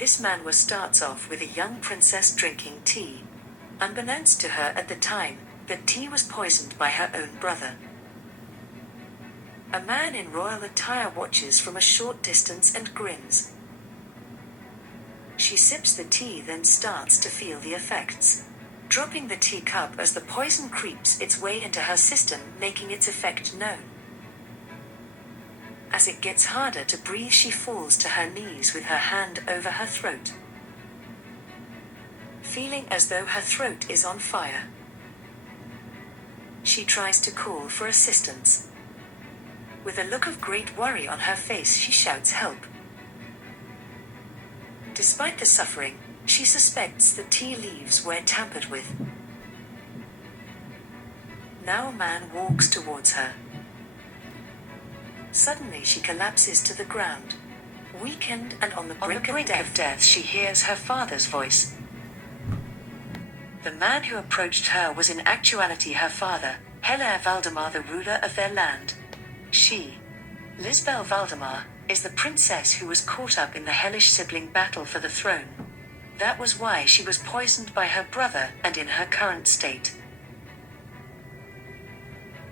This Manhwa starts off with a young princess drinking tea. Unbeknownst to her at the time, that tea was poisoned by her own brother. A man in royal attire watches from a short distance and grins. She sips the tea, then starts to feel the effects. Dropping the teacup as the poison creeps its way into her system, making its effect known. As it gets harder to breathe, she falls to her knees with her hand over her throat, feeling as though her throat is on fire. She tries to call for assistance. With a look of great worry on her face, she shouts help. Despite the suffering, she suspects the tea leaves were tampered with. Now a man walks towards her. Suddenly she collapses to the ground. Weakened and on the brink of death, she hears her father's voice. The man who approached her was in actuality her father, Heller Valdemar, the ruler of their land. She, Lisbel Valdemar, is the princess who was caught up in the hellish sibling battle for the throne. That was why she was poisoned by her brother and in her current state.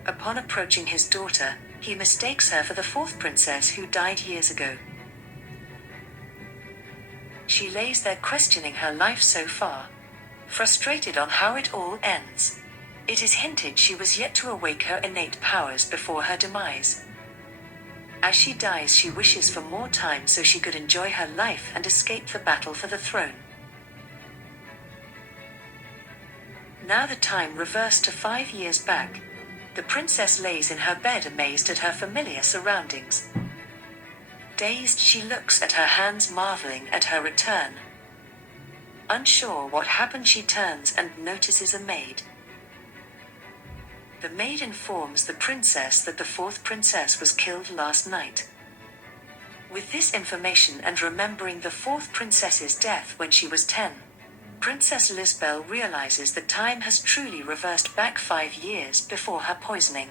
Upon approaching his daughter, he mistakes her for the fourth princess who died years ago. She lays there questioning her life so far, frustrated on how it all ends. It is hinted she was yet to awake her innate powers before her demise. As she dies, she wishes for more time so she could enjoy her life and escape the battle for the throne. Now the time reversed to 5 years back. The princess lays in her bed amazed at her familiar surroundings. Dazed, she looks at her hands, marveling at her return. Unsure what happened, she turns and notices a maid. The maid informs the princess that the fourth princess was killed last night. With this information and remembering the fourth princess's death when she was 10, Princess Lisbel realizes that time has truly reversed back 5 years before her poisoning.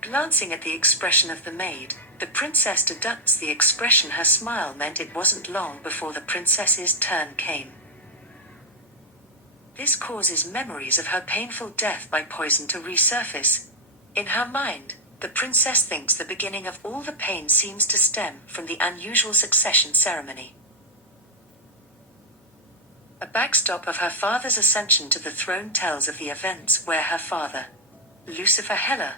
Glancing at the expression of the maid, the princess deducts the expression her smile meant it wasn't long before the princess's turn came. This causes memories of her painful death by poison to resurface. In her mind, the princess thinks the beginning of all the pain seems to stem from the unusual succession ceremony. A backstop of her father's ascension to the throne tells of the events where her father, Lucifer Hela,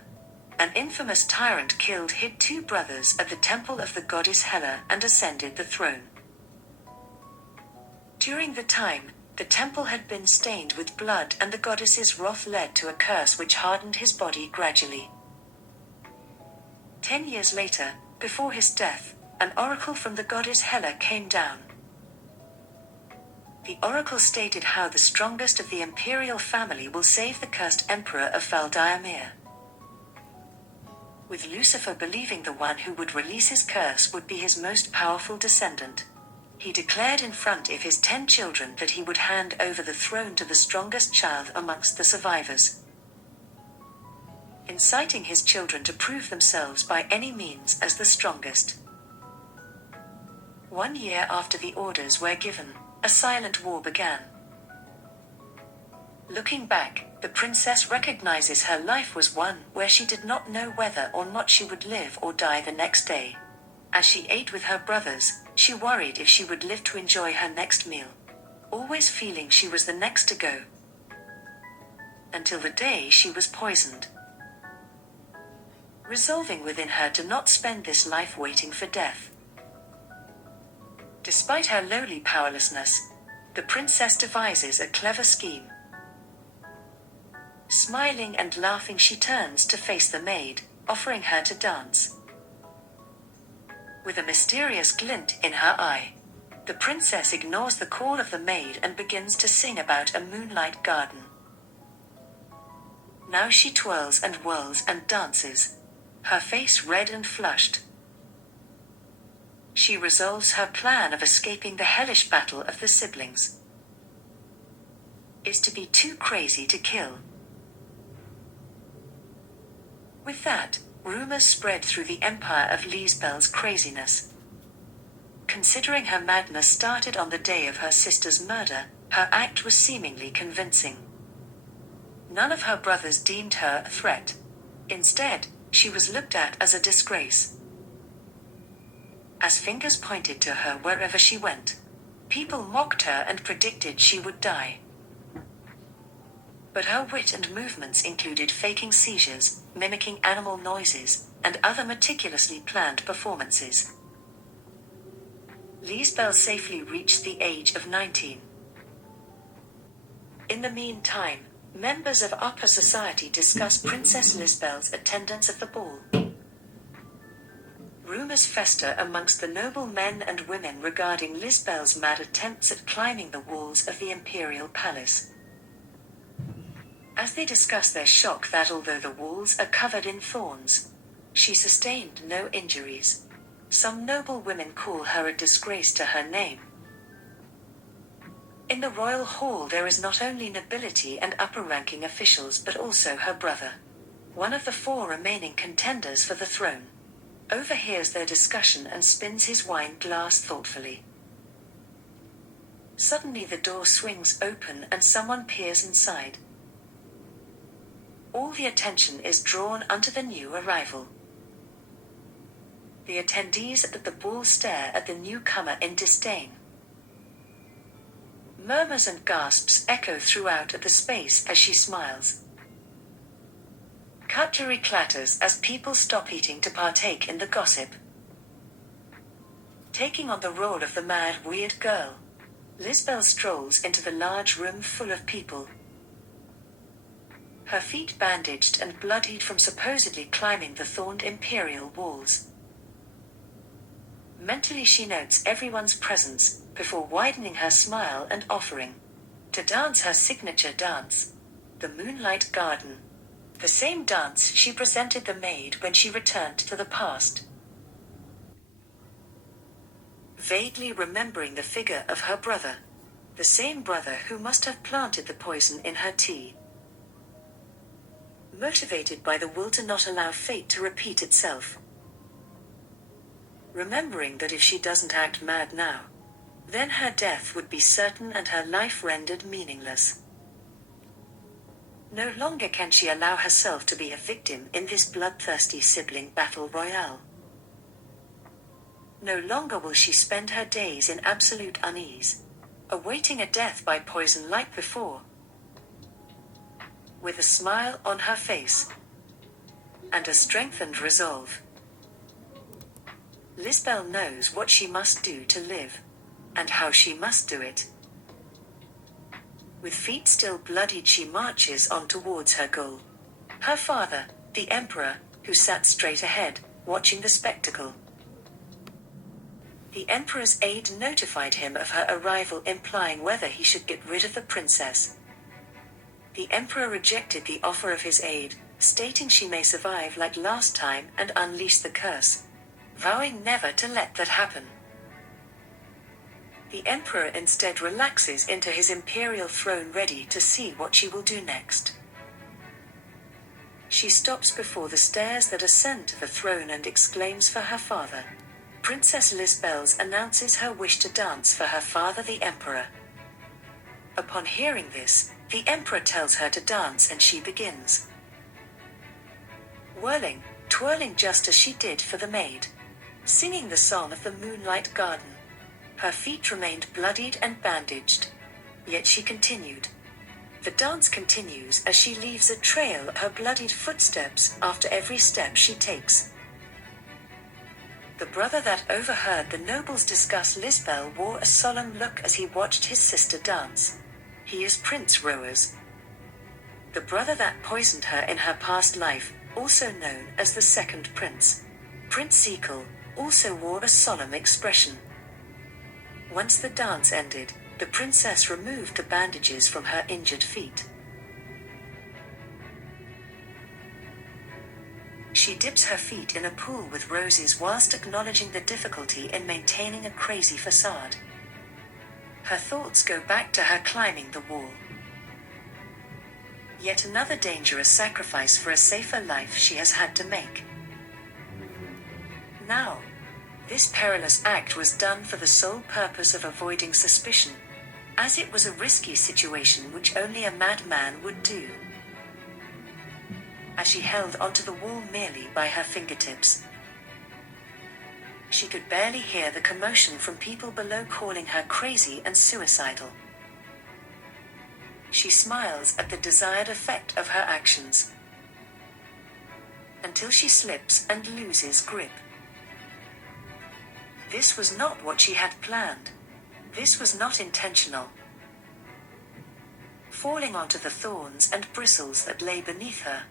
an infamous tyrant, hid 2 brothers at the temple of the goddess Hela and ascended the throne. During the time, the temple had been stained with blood, and the goddess's wrath led to a curse which hardened his body gradually. 10 years later, before his death, an oracle from the goddess Hela came down. The oracle stated how the strongest of the imperial family will save the cursed emperor of Valdiamir. With Lucifer believing the one who would release his curse would be his most powerful descendant, he declared in front of his 10 children that he would hand over the throne to the strongest child amongst the survivors, inciting his children to prove themselves by any means as the strongest. 1 year after the orders were given, a silent war began. Looking back, the princess recognizes her life was one where she did not know whether or not she would live or die the next day. As she ate with her brothers, she worried if she would live to enjoy her next meal, always feeling she was the next to go. Until the day she was poisoned. Resolving within her to not spend this life waiting for death. Despite her lowly powerlessness, the princess devises a clever scheme. Smiling and laughing, she turns to face the maid, offering her to dance. With a mysterious glint in her eye, the princess ignores the call of the maid and begins to sing about a moonlight garden. Now she twirls and whirls and dances, her face red and flushed. She resolves her plan of escaping the hellish battle of the siblings is to be too crazy to kill. With that, rumors spread through the empire of Lisbel's craziness. considering her madness started on the day of her sister's murder, her act was seemingly convincing. None of her brothers deemed her a threat. Instead, she was looked at as a disgrace. As fingers pointed to her wherever she went, people mocked her and predicted she would die. But her wit and movements included faking seizures, mimicking animal noises, and other meticulously planned performances. Lisbeth safely reached the age of 19. In the meantime, members of upper society discuss Princess Lisbeth's attendance at the ball. Rumors fester amongst the noble men and women regarding Lisbeth's mad attempts at climbing the walls of the imperial palace. As they discuss their shock that although the walls are covered in thorns, she sustained no injuries. Some noble women call her a disgrace to her name. In the royal hall there is not only nobility and upper-ranking officials but also her brother, one of the 4 remaining contenders for the throne, overhears their discussion and spins his wine glass thoughtfully. Suddenly the door swings open and someone peers inside. All the attention is drawn unto the new arrival. The attendees at the ball stare at the newcomer in disdain. Murmurs and gasps echo throughout the space as she smiles. Cutlery clatters as people stop eating to partake in the gossip. Taking on the role of the mad, weird girl, Lisbeth strolls into the large room full of people. Her feet bandaged and bloodied from supposedly climbing the thorned imperial walls. Mentally she notes everyone's presence, before widening her smile and offering to dance her signature dance, the Moonlight Garden, the same dance she presented the maid when she returned to the past. Vaguely remembering the figure of her brother, the same brother who must have planted the poison in her tea. Motivated by the will to not allow fate to repeat itself. Remembering that if she doesn't act mad now, then her death would be certain and her life rendered meaningless. No longer can she allow herself to be a victim in this bloodthirsty sibling battle royale. No longer will she spend her days in absolute unease, awaiting a death by poison like before. With a smile on her face and a strengthened resolve, Lisbeth knows what she must do to live, and how she must do it. With feet still bloodied she marches on towards her goal. Her father, the Emperor, who sat straight ahead, watching the spectacle. The Emperor's aide notified him of her arrival, implying whether he should get rid of the princess. The Emperor rejected the offer of his aide, stating she may survive like last time and unleash the curse, vowing never to let that happen. The Emperor instead relaxes into his imperial throne, ready to see what she will do next. She stops before the stairs that ascend to the throne and exclaims for her father. Princess Lisbeth announces her wish to dance for her father the Emperor. Upon hearing this, the Emperor tells her to dance and she begins. Whirling, twirling just as she did for the maid. Singing the song of the Moonlight Garden. Her feet remained bloodied and bandaged. Yet she continued. The dance continues as she leaves a trail of her bloodied footsteps after every step she takes. The brother that overheard the nobles discuss Lisbeth wore a solemn look as he watched his sister dance. He is Prince Roas. The brother that poisoned her in her past life, also known as the Second Prince, Prince Zekel, also wore a solemn expression. Once the dance ended, the princess removed the bandages from her injured feet. She dips her feet in a pool with roses whilst acknowledging the difficulty in maintaining a crazy facade. Her thoughts go back to her climbing the wall. Yet another dangerous sacrifice for a safer life she has had to make. Now, This perilous act was done for the sole purpose of avoiding suspicion, as it was a risky situation which only a madman would do. As she held onto the wall merely by her fingertips, she could barely hear the commotion from people below calling her crazy and suicidal. She smiles at the desired effect of her actions, until she slips and loses grip. This was not what she had planned. This was not intentional. Falling onto the thorns and bristles that lay beneath her.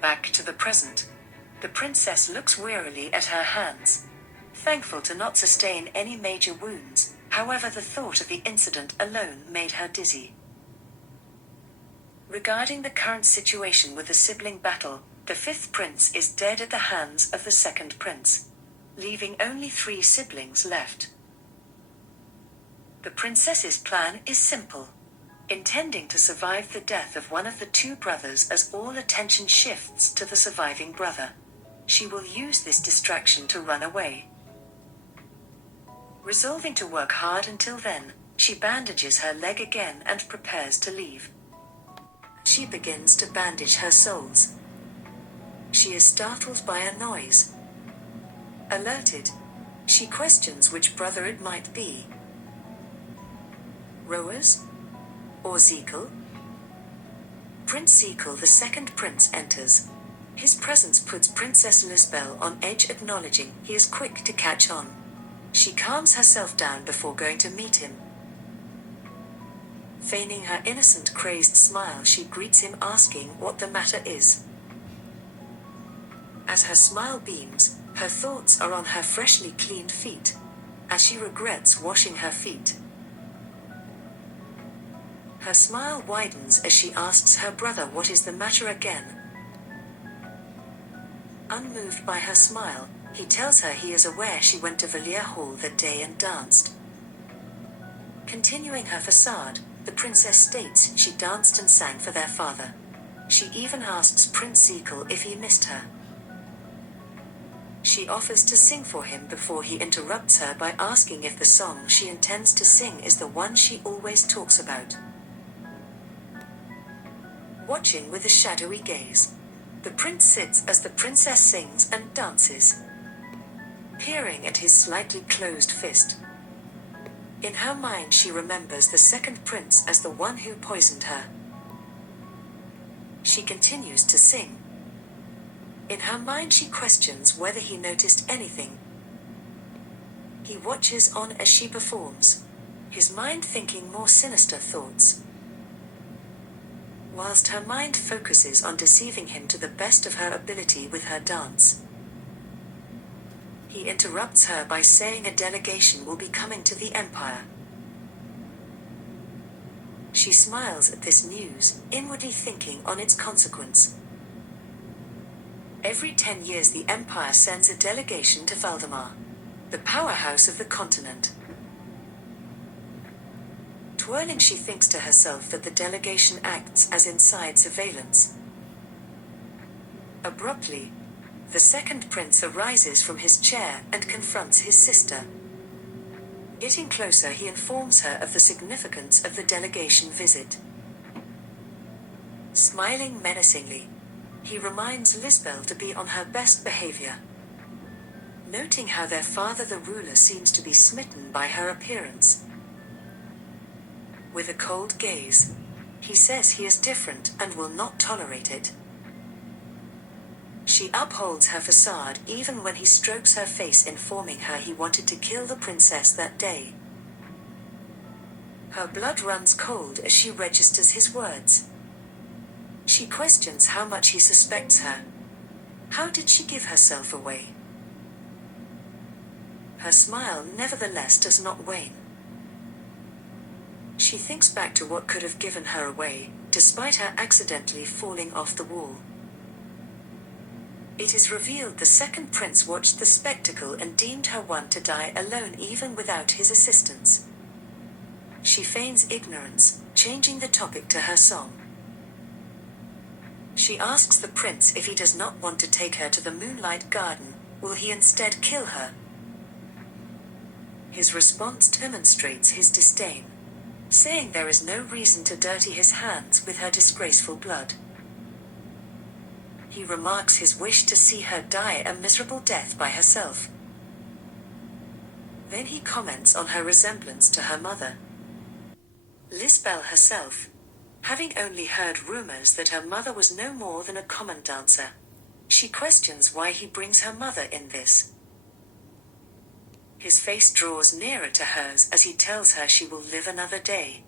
Back to the present. The princess looks wearily at her hands, thankful to not sustain any major wounds. However, the thought of the incident alone made her dizzy. Regarding the current situation with the sibling battle, the fifth prince is dead at the hands of the second prince, leaving only 3 siblings left. The princess's plan is simple, intending to survive the death of one of the 2 brothers. As all attention shifts to the surviving brother, she will use this distraction to run away. Resolving to work hard until then, she bandages her leg again and prepares to leave. She begins to bandage her soles. She is startled by a noise. Alerted, she questions which brother it might be. Rowers? Or Zekel? Prince Zekel, the second prince, enters. His presence puts Princess Lisbel on edge, acknowledging he is quick to catch on. She calms herself down before going to meet him. Feigning her innocent, crazed smile, she greets him, asking what the matter is. As her smile beams, her thoughts are on her freshly cleaned feet, as she regrets washing her feet. Her smile widens as she asks her brother what is the matter again. Unmoved by her smile, he tells her he is aware she went to Villiers Hall that day and danced. Continuing her facade, the princess states she danced and sang for their father. She even asks Prince Zekel if he missed her. She offers to sing for him before he interrupts her by asking if the song she intends to sing is the one she always talks about. Watching with a shadowy gaze, the prince sits as the princess sings and dances, peering at his slightly closed fist. In her mind, she remembers the second prince as the one who poisoned her. She continues to sing. In her mind, she questions whether he noticed anything. He watches on as she performs, his mind thinking more sinister thoughts. Whilst her mind focuses on deceiving him to the best of her ability with her dance, he interrupts her by saying a delegation will be coming to the Empire. She smiles at this news, inwardly thinking on its consequence. Every 10 years the Empire sends a delegation to Valdemar, the powerhouse of the continent. Twirling, she thinks to herself that the delegation acts as inside surveillance. Abruptly, the second prince arises from his chair and confronts his sister. Getting closer, he informs her of the significance of the delegation visit. Smiling menacingly, he reminds Lisbel to be on her best behavior. Noting how their father, the ruler, seems to be smitten by her appearance. With a cold gaze, he says he is different and will not tolerate it. She upholds her facade even when he strokes her face, informing her he wanted to kill the princess that day. Her blood runs cold as she registers his words. She questions how much he suspects her. How did she give herself away? Her smile nevertheless does not wane. She thinks back to what could have given her away, despite her accidentally falling off the wall. It is revealed the second prince watched the spectacle and deemed her one to die alone even without his assistance. She feigns ignorance, changing the topic to her song. She asks the prince if he does not want to take her to the Moonlight Garden, Will he instead kill her? His response demonstrates his disdain, saying there is no reason to dirty his hands with her disgraceful blood. He remarks his wish to see her die a miserable death by herself. Then he comments on her resemblance to her mother. Lisbeth herself, having only heard rumors that her mother was no more than a common dancer, she questions why he brings her mother in this. His face draws nearer to hers as he tells her she will live another day,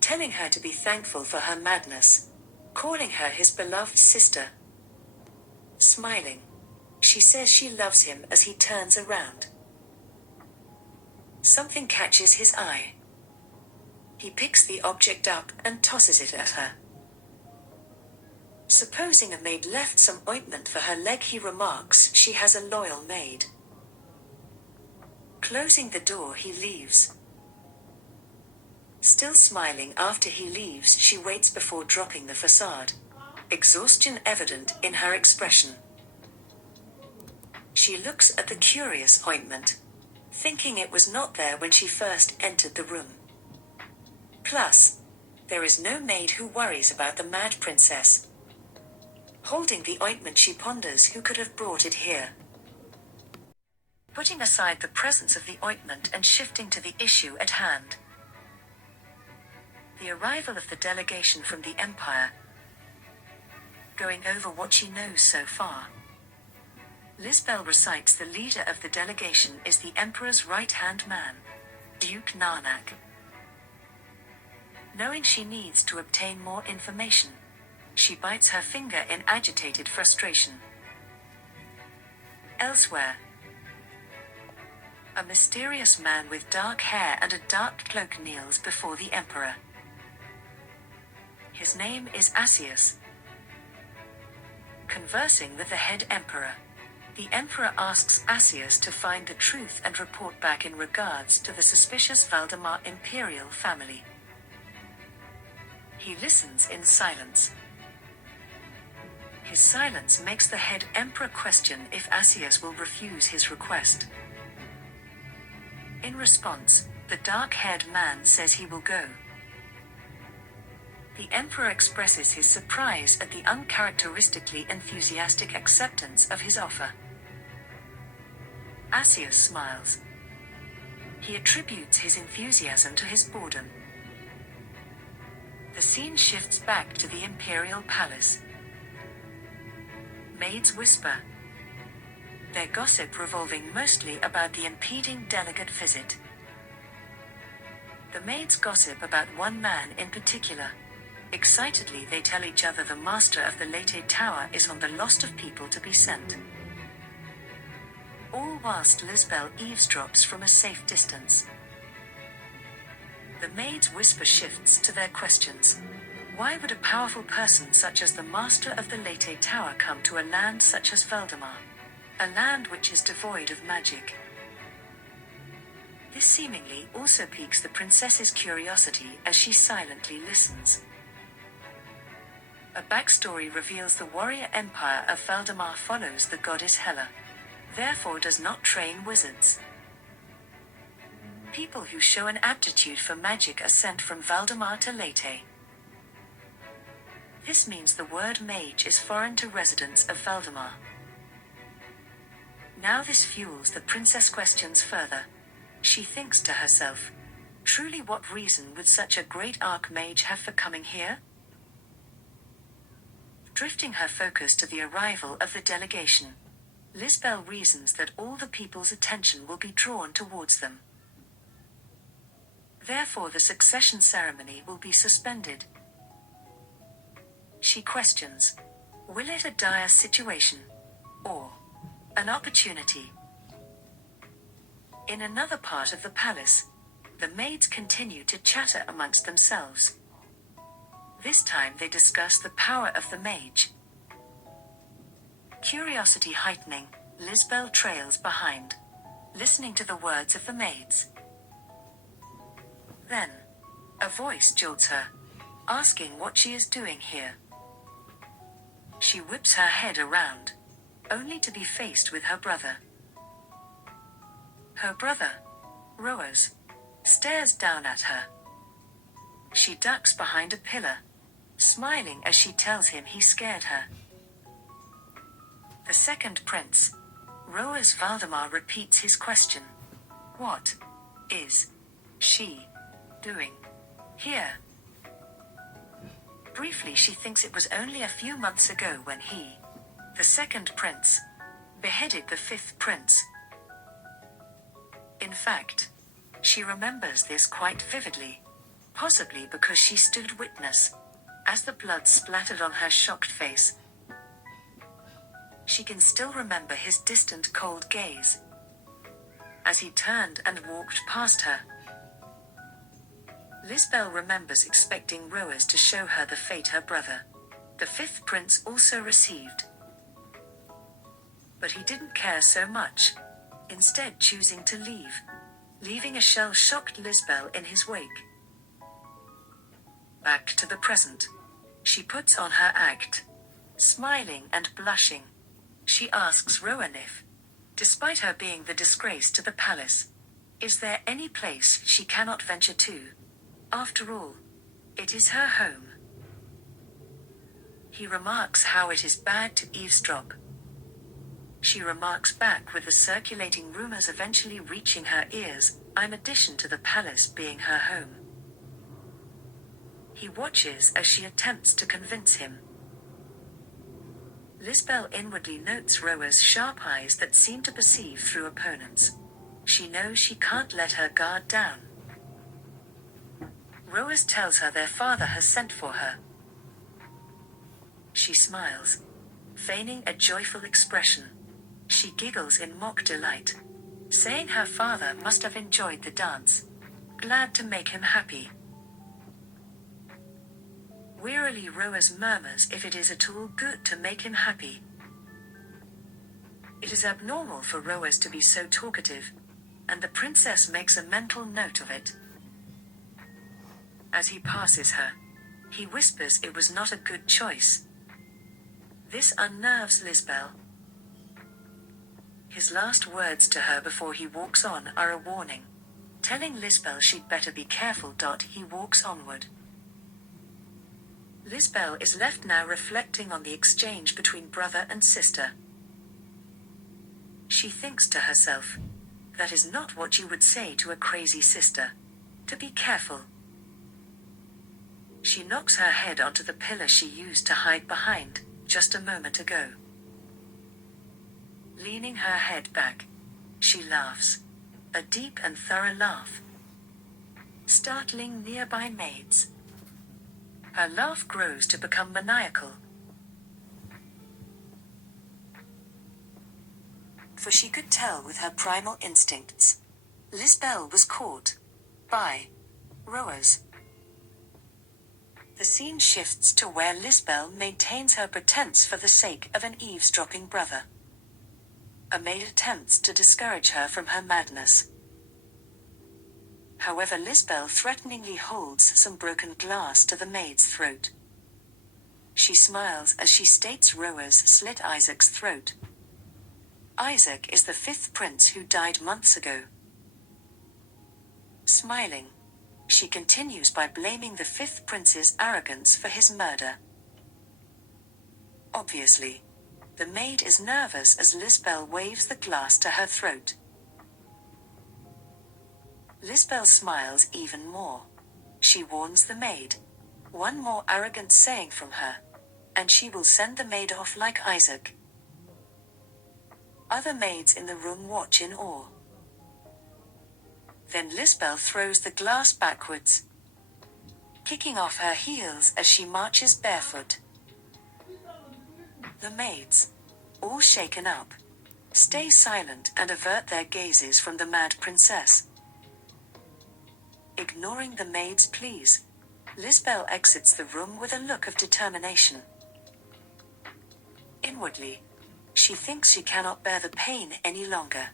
telling her to be thankful for her madness, calling her his beloved sister. Smiling, she says she loves him as he turns around. Something catches his eye. He picks the object up and tosses it at her. Supposing a maid left some ointment for her leg, he remarks she has a loyal maid. Closing the door, he leaves. Still smiling after he leaves, she waits before dropping the facade, exhaustion evident in her expression. She looks at the curious ointment, thinking it was not there when she first entered the room. Plus, there is no maid who worries about the mad princess. Holding the ointment, she ponders who could have brought it here. Putting aside the presence of the ointment and shifting to the issue at hand. The arrival of the delegation from the Empire. Going over what she knows so far. Lisbeth recites the leader of the delegation is the Emperor's right-hand man, Duke Nanak. Knowing she needs to obtain more information, she bites her finger in agitated frustration. Elsewhere, a mysterious man with dark hair and a dark cloak kneels before the Emperor. His name is Asius. Conversing with the head Emperor, the Emperor asks Asius to find the truth and report back in regards to the suspicious Valdemar imperial family. He listens in silence. His silence makes the head Emperor question if Asius will refuse his request. In response, the dark-haired man says he will go. The Emperor expresses his surprise at the uncharacteristically enthusiastic acceptance of his offer. Asius smiles. He attributes his enthusiasm to his boredom. The scene shifts back to the Imperial Palace. Maids whisper, their gossip revolving mostly about the impeding delegate visit. The maids gossip about one man in particular. Excitedly they tell each other the master of the Leyte Tower is on the list of people to be sent. All whilst Lisbeth eavesdrops from a safe distance. The maids' whisper shifts to their questions. Why would a powerful person such as the master of the Leyte Tower come to a land such as Valdemar? A land which is devoid of magic. This seemingly also piques the princess's curiosity as she silently listens. A backstory reveals the warrior empire of Valdemar follows the goddess Hela, therefore does not train wizards. People who show an aptitude for magic are sent from Valdemar to Leyte. This means the word mage is foreign to residents of Valdemar. Now this fuels the princess questions further. She thinks to herself, truly what reason would such a great archmage have for coming here? Drifting her focus to the arrival of the delegation, Lisbeth reasons that all the people's attention will be drawn towards them. Therefore the succession ceremony will be suspended. She questions, will it a dire situation? Or an opportunity? In another part of the palace, the maids continue to chatter amongst themselves. This time they discuss the power of the mage. Curiosity heightening, Lisbeth trails behind, listening to the words of the maids. Then, a voice jolts her, asking what she is doing here. She whips her head around, only to be faced with her brother. Her brother, Roas, stares down at her. She ducks behind a pillar, smiling as she tells him he scared her. The second prince, Roas Valdemar, repeats his question. What is she doing here? Briefly, she thinks it was only a few months ago when he, the second prince, beheaded the fifth prince. In fact, she remembers this quite vividly, possibly because she stood witness, as the blood splattered on her shocked face. She can still remember his distant cold gaze, as he turned and walked past her. Lisbel remembers expecting Roas to show her the fate her brother, the fifth prince, also received. But he didn't care so much, instead choosing to leave, leaving a shell-shocked Lisbel in his wake. Back to the present. She puts on her act. Smiling and blushing, she asks Rowan if, despite her being the disgrace to the palace, is there any place she cannot venture to? After all, it is her home. He remarks how it is bad to eavesdrop. She remarks back, with the circulating rumors eventually reaching her ears, in addition to the palace being her home. He watches as she attempts to convince him. Lisbel inwardly notes Roa's sharp eyes that seem to perceive through opponents. She knows she can't let her guard down. Roas tells her their father has sent for her. She smiles, feigning a joyful expression. She giggles in mock delight, saying her father must have enjoyed the dance, glad to make him happy. Wearily, Roas murmurs if it is at all good to make him happy. It is abnormal for Roas to be so talkative, and the princess makes a mental note of it. As he passes her, he whispers it was not a good choice. This unnerves Lisbel. His last words to her before he walks on are a warning, telling Lisbel she'd better be careful. He walks onward. Lisbel is left now reflecting on the exchange between brother and sister. She thinks to herself, that is not what you would say to a crazy sister, to be careful. She knocks her head onto the pillar she used to hide behind, just a moment ago. Leaning her head back, she laughs, a deep and thorough laugh, startling nearby maids. Her laugh grows to become maniacal, for she could tell with her primal instincts. Lisbel was caught by Roas. The scene shifts to where Lisbel maintains her pretense for the sake of an eavesdropping brother. A maid attempts to discourage her from her madness. However, Lisbel threateningly holds some broken glass to the maid's throat. She smiles as she states Roas slit Isaac's throat. Isaac is the fifth prince who died months ago. Smiling, she continues by blaming the fifth prince's arrogance for his murder. Obviously, the maid is nervous as Lisbel waves the glass to her throat. Lisbel smiles even more. She warns the maid. One more arrogant saying from her, and she will send the maid off like Isaac. Other maids in the room watch in awe. Then Lisbel throws the glass backwards, kicking off her heels as she marches barefoot. The maids, all shaken up, stay silent and avert their gazes from the mad princess. Ignoring the maid's pleas, Lisbel exits the room with a look of determination. Inwardly, she thinks she cannot bear the pain any longer.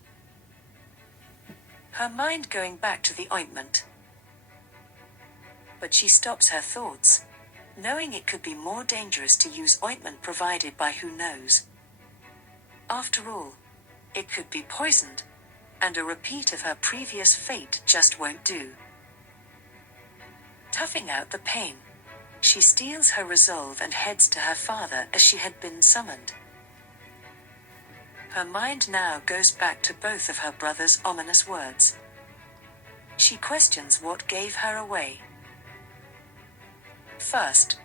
Her mind going back to the ointment. But she stops her thoughts, knowing it could be more dangerous to use ointment provided by who knows. After all, it could be poisoned, and a repeat of her previous fate just won't do. Toughing out the pain, she steels her resolve and heads to her father as she had been summoned. Her mind now goes back to both of her brother's ominous words. She questions what gave her away. First,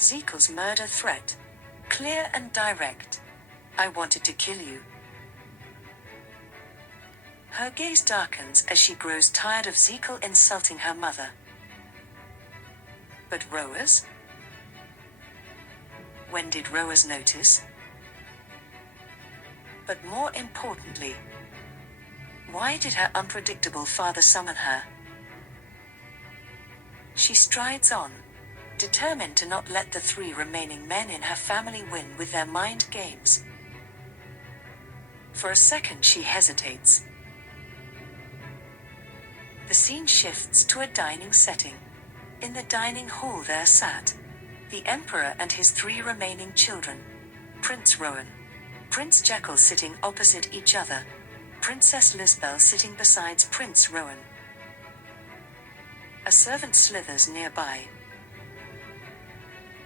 Zekel's murder threat, clear and direct. I wanted to kill you. Her gaze darkens as she grows tired of Zekel insulting her mother. But Roaz? When did Roaz notice? But more importantly, why did her unpredictable father summon her? She strides on, determined to not let the 3 remaining men in her family win with their mind games. For a second she hesitates. The scene shifts to a dining setting. In the dining hall there sat the Emperor and his 3 remaining children, Prince Rowan, Prince Jekyll sitting opposite each other, Princess Lisbel sitting beside Prince Rowan. A servant slithers nearby.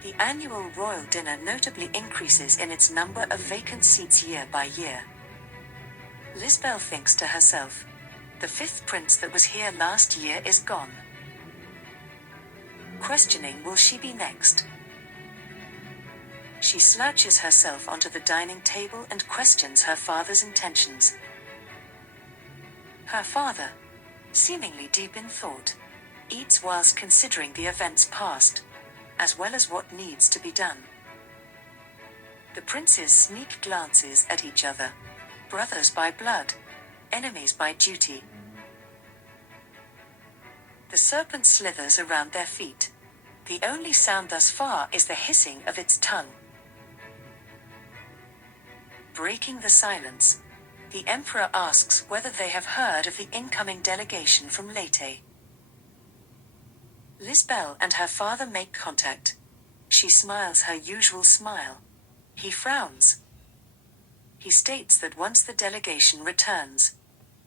The annual royal dinner notably increases in its number of vacant seats year by year. Lisbel thinks to herself, the 5th prince that was here last year is gone. Questioning, will she be next? She slouches herself onto the dining table and questions her father's intentions. Her father, seemingly deep in thought, eats whilst considering the events past, as well as what needs to be done. The princes sneak glances at each other, brothers by blood, enemies by duty. The serpent slithers around their feet. The only sound thus far is the hissing of its tongue. Breaking the silence, the Emperor asks whether they have heard of the incoming delegation from Leyte. Lisbel and her father make contact. She smiles her usual smile. He frowns. He states that once the delegation returns,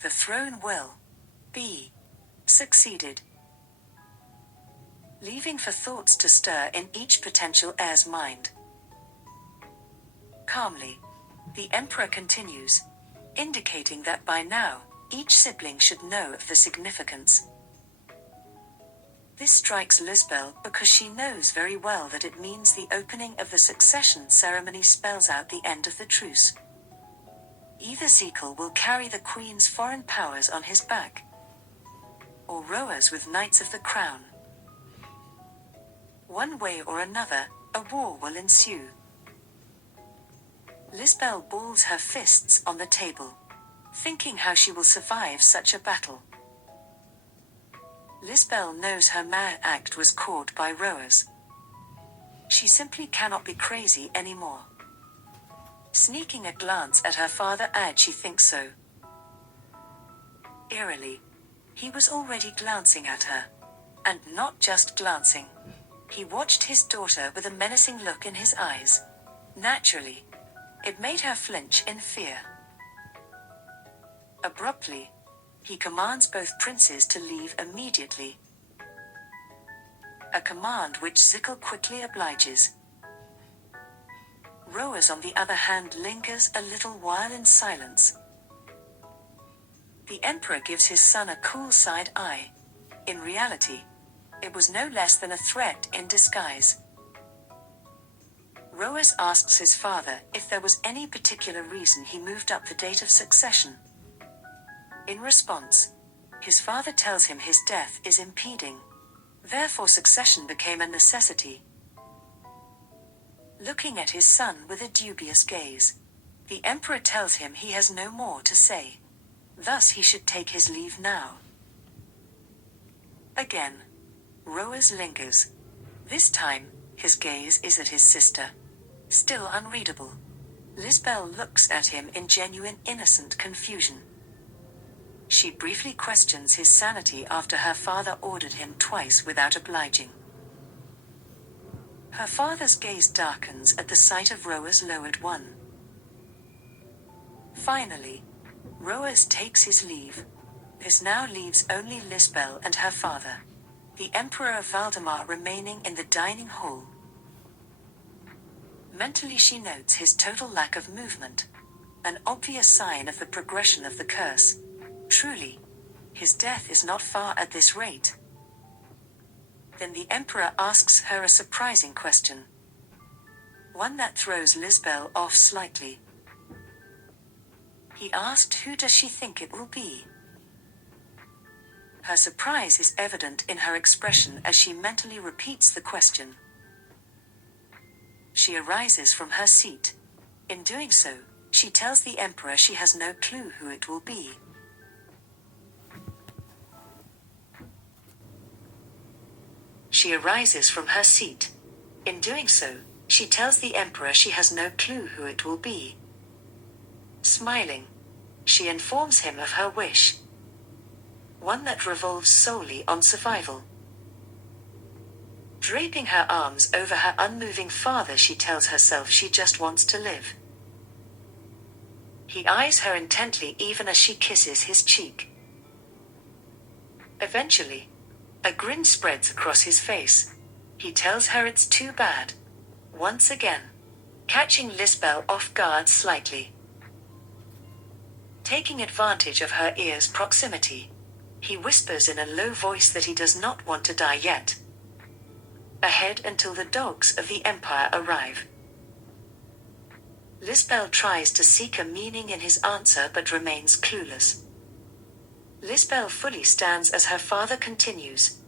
the throne will be succeeded. Leaving for thoughts to stir in each potential heir's mind. Calmly, the Emperor continues, indicating that by now, each sibling should know of the significance. This strikes Lisbel because she knows very well that it means the opening of the succession ceremony spells out the end of the truce. Either Zekel will carry the Queen's foreign powers on his back, or Roaz with Knights of the Crown. One way or another, a war will ensue. Lisbel balls her fists on the table, thinking how she will survive such a battle. Lisbel knows her mad act was caught by Roaz. She simply cannot be crazy anymore. Sneaking a glance at her father adds she thinks so. Eerily, he was already glancing at her. And not just glancing. He watched his daughter with a menacing look in his eyes. Naturally, it made her flinch in fear. Abruptly, he commands both princes to leave immediately. A command which Zekel quickly obliges. Roaz on the other hand lingers a little while in silence. The Emperor gives his son a cool side eye. In reality, it was no less than a threat in disguise. Roaz asks his father if there was any particular reason he moved up the date of succession. In response, his father tells him his death is impeding. Therefore succession became a necessity. Looking at his son with a dubious gaze, the Emperor tells him he has no more to say. Thus he should take his leave now. Again, Roaz lingers. This time, his gaze is at his sister. Still unreadable. Lisbel looks at him in genuine innocent confusion. She briefly questions his sanity after her father ordered him twice without obliging. Her father's gaze darkens at the sight of Roaz's lowered one. Finally, Roas takes his leave. This now leaves only Lisbel and her father, the Emperor Valdemar, remaining in the dining hall. Mentally she notes his total lack of movement, an obvious sign of the progression of the curse. Truly, his death is not far at this rate. Then the Emperor asks her a surprising question, one that throws Lisbel off slightly. He asked, who does she think it will be? Her surprise is evident in her expression as she mentally repeats the question. She arises from her seat. In doing so, she tells the Emperor she has no clue who it will be. She arises from her seat. In doing so, she tells the Emperor she has no clue who it will be. Smiling, she informs him of her wish, one that revolves solely on survival. Draping her arms over her unmoving father, she tells herself she just wants to live. He eyes her intently even as she kisses his cheek. Eventually, a grin spreads across his face. He tells her it's too bad, once again, catching Lisbel off guard slightly. Taking advantage of her ear's proximity, he whispers in a low voice that he does not want to die yet. Ahead until the dogs of the Empire arrive. Lisbel tries to seek a meaning in his answer but remains clueless. Lisbel fully stands as her father continues.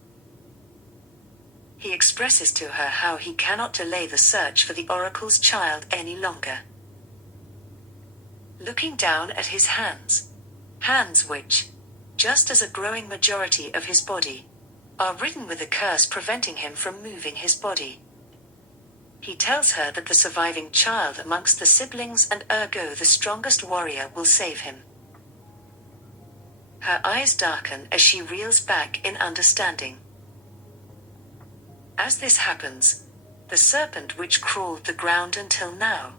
He expresses to her how he cannot delay the search for the Oracle's child any longer. Looking down at his hands which, just as a growing majority of his body, are ridden with a curse preventing him from moving his body. He tells her that the surviving child amongst the siblings and ergo the strongest warrior will save him. Her eyes darken as she reels back in understanding. As this happens, the serpent which crawled the ground until now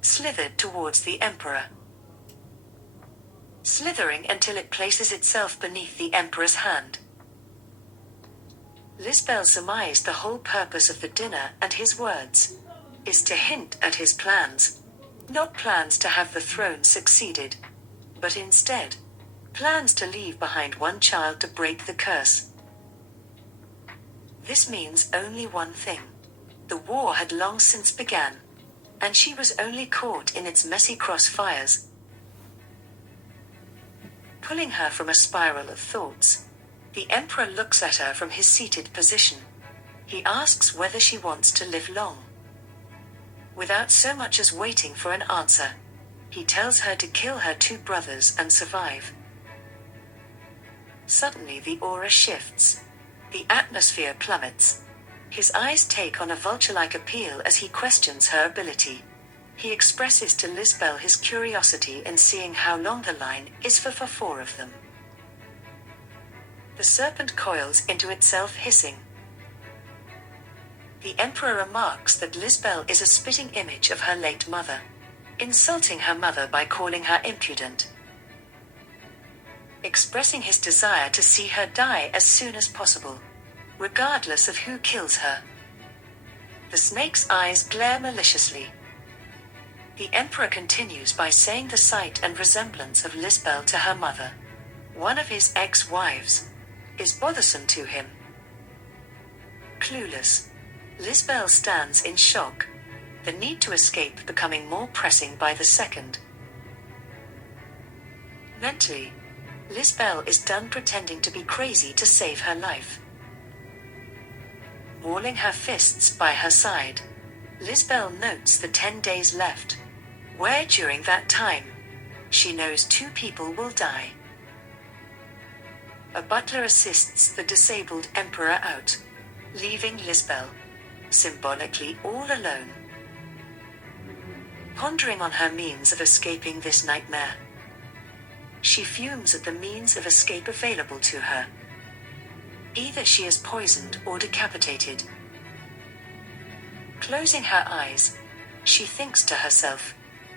slithered towards the Emperor. Slithering until it places itself beneath the Emperor's hand. Lisbel surmised the whole purpose of the dinner and his words is to hint at his plans. Not plans to have the throne succeeded, but instead, plans to leave behind one child to break the curse. This means only one thing. The war had long since begun, and she was only caught in its messy crossfires. Pulling her from a spiral of thoughts, the Emperor looks at her from his seated position. He asks whether she wants to live long. Without so much as waiting for an answer, he tells her to kill her two brothers and survive. Suddenly the aura shifts. The atmosphere plummets. His eyes take on a vulture-like appeal as he questions her ability. He expresses to Lisbel his curiosity in seeing how long the line is for four of them. The serpent coils into itself, hissing. The Emperor remarks that Lisbel is a spitting image of her late mother, insulting her mother by calling her impudent. Expressing his desire to see her die as soon as possible, regardless of who kills her. The snake's eyes glare maliciously. The Emperor continues by saying the sight and resemblance of Lisbel to her mother, one of his ex-wives, is bothersome to him. Clueless, Lisbel stands in shock, the need to escape becoming more pressing by the second. Mentally, Lisbel is done pretending to be crazy to save her life. Walling her fists by her side, Lisbel notes the 10 days left, where during that time, she knows 2 people will die. A butler assists the disabled Emperor out, leaving Lisbel, symbolically all alone. Pondering on her means of escaping this nightmare, she fumes at the means of escape available to her. Either she is poisoned or decapitated. Closing her eyes, she thinks to herself,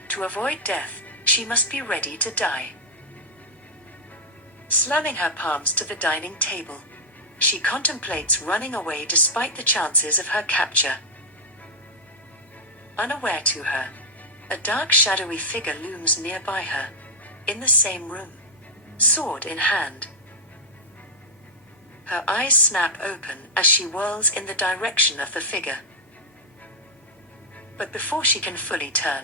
to avoid death, she must be ready to die. Slamming her palms to the dining table, she contemplates running away despite the chances of her capture. Unaware to her, a dark shadowy figure looms nearby her, in the same room, sword in hand. Her eyes snap open as she whirls in the direction of the figure. But before she can fully turn,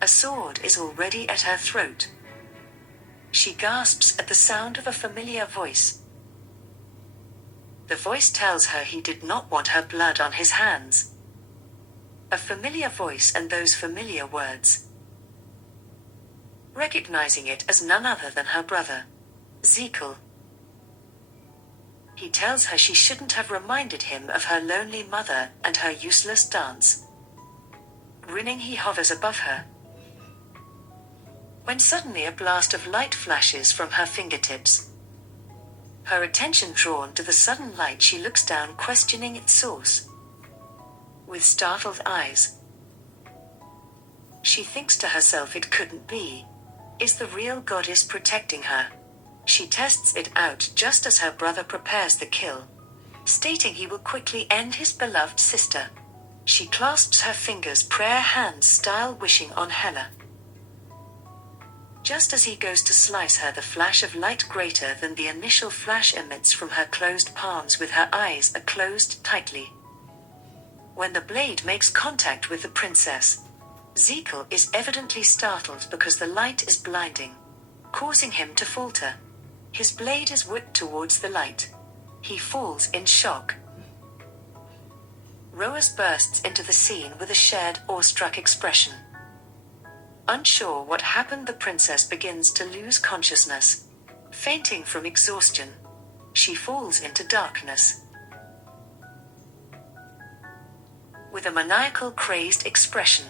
a sword is already at her throat. She gasps at the sound of a familiar voice. The voice tells her he did not want her blood on his hands. A familiar voice and those familiar words. Recognizing it as none other than her brother, Zekel. He tells her she shouldn't have reminded him of her lonely mother and her useless dance. Grinning, he hovers above her. When suddenly a blast of light flashes from her fingertips. Her attention drawn to the sudden light, she looks down, questioning its source. With startled eyes, she thinks to herself, it couldn't be. Is the real goddess protecting her? She tests it out just as her brother prepares the kill, stating he will quickly end his beloved sister. She clasps her fingers, prayer hands style, wishing on Hela. Just as he goes to slice her, the flash of light greater than the initial flash emits from her closed palms with her eyes are closed tightly. When the blade makes contact with the princess, Zekel is evidently startled because the light is blinding, causing him to falter. His blade is whipped towards the light. He falls in shock. Roas bursts into the scene with a shared, awestruck expression. Unsure what happened, the princess begins to lose consciousness. Fainting from exhaustion, she falls into darkness. With a maniacal, crazed expression,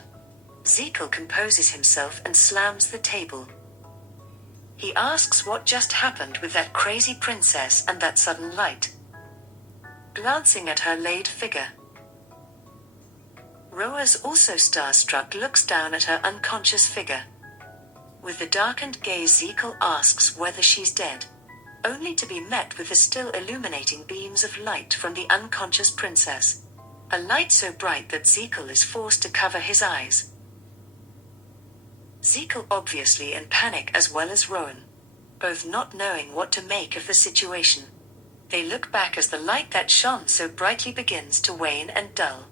Zekel composes himself and slams the table. He asks what just happened with that crazy princess and that sudden light. Glancing at her laid figure, Roas, also starstruck, looks down at her unconscious figure. With the darkened gaze, Zekel asks whether she's dead, only to be met with the still illuminating beams of light from the unconscious princess. A light so bright that Zekel is forced to cover his eyes. Zekel obviously in panic, as well as Rowan, both not knowing what to make of the situation. They look back as the light that shone so brightly begins to wane and dull.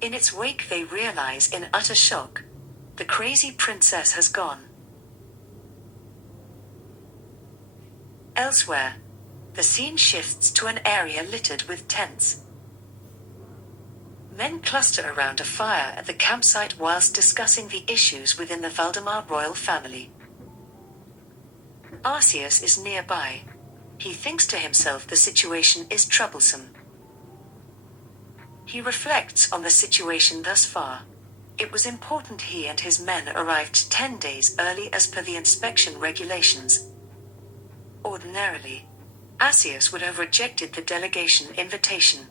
In its wake they realize in utter shock, the crazy princess has gone. Elsewhere, the scene shifts to an area littered with tents. Men cluster around a fire at the campsite whilst discussing the issues within the Valdemar royal family. Arceus is nearby. He thinks to himself the situation is troublesome. He reflects on the situation thus far. It was important he and his men arrived 10 days early as per the inspection regulations. Ordinarily, Arceus would have rejected the delegation invitation.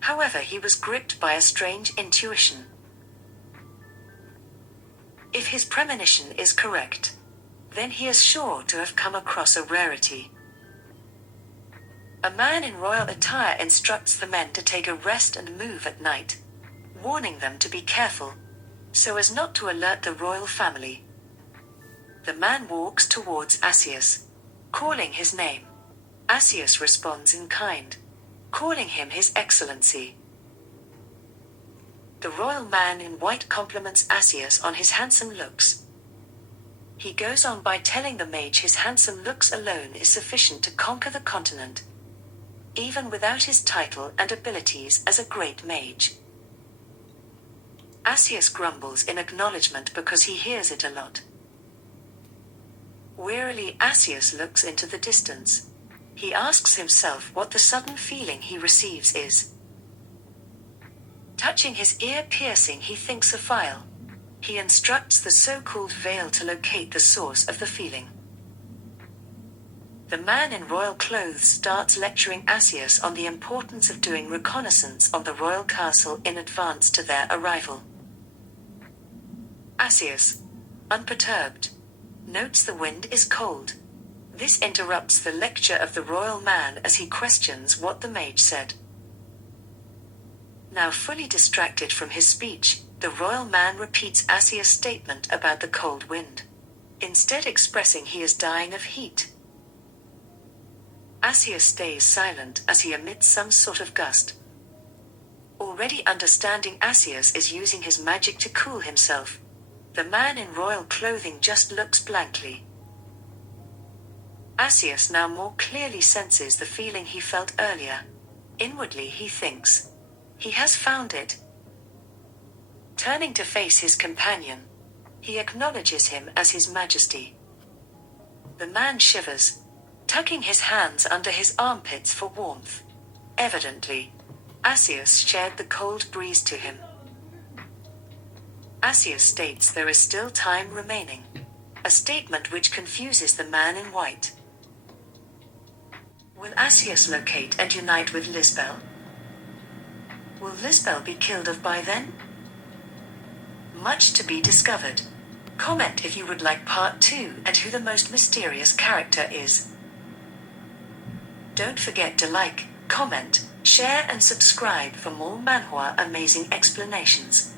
However, he was gripped by a strange intuition. If his premonition is correct, then he is sure to have come across a rarity. A man in royal attire instructs the men to take a rest and move at night, warning them to be careful, so as not to alert the royal family. The man walks towards Arceus, calling his name. Arceus responds in kind, calling him His Excellency. The royal man in white compliments Arceus on his handsome looks. He goes on by telling the mage his handsome looks alone is sufficient to conquer the continent, even without his title and abilities as a great mage. Arceus grumbles in acknowledgement because he hears it a lot. Wearily, Arceus looks into the distance. He asks himself what the sudden feeling he receives is. Touching his ear piercing, he thinks a file. He instructs the so-called veil to locate the source of the feeling. The man in royal clothes starts lecturing Arceus on the importance of doing reconnaissance on the royal castle in advance to their arrival. Arceus, unperturbed, notes the wind is cold. This interrupts the lecture of the royal man as he questions what the mage said. Now fully distracted from his speech, the royal man repeats Asia's statement about the cold wind, instead expressing he is dying of heat. Asia stays silent as he emits some sort of gust. Already understanding Asias is using his magic to cool himself, the man in royal clothing just looks blankly. Asias now more clearly senses the feeling he felt earlier. Inwardly he thinks, he has found it. Turning to face his companion, he acknowledges him as His Majesty. The man shivers, tucking his hands under his armpits for warmth. Evidently, Asias shared the cold breeze to him. Asias states there is still time remaining, a statement which confuses the man in white. Will Asias locate and unite with Lisbel? Will Lisbel be killed off by then? Much to be discovered. Comment if you would like part 2 and who the most mysterious character is. Don't forget to like, comment, share and subscribe for more manhwa amazing explanations.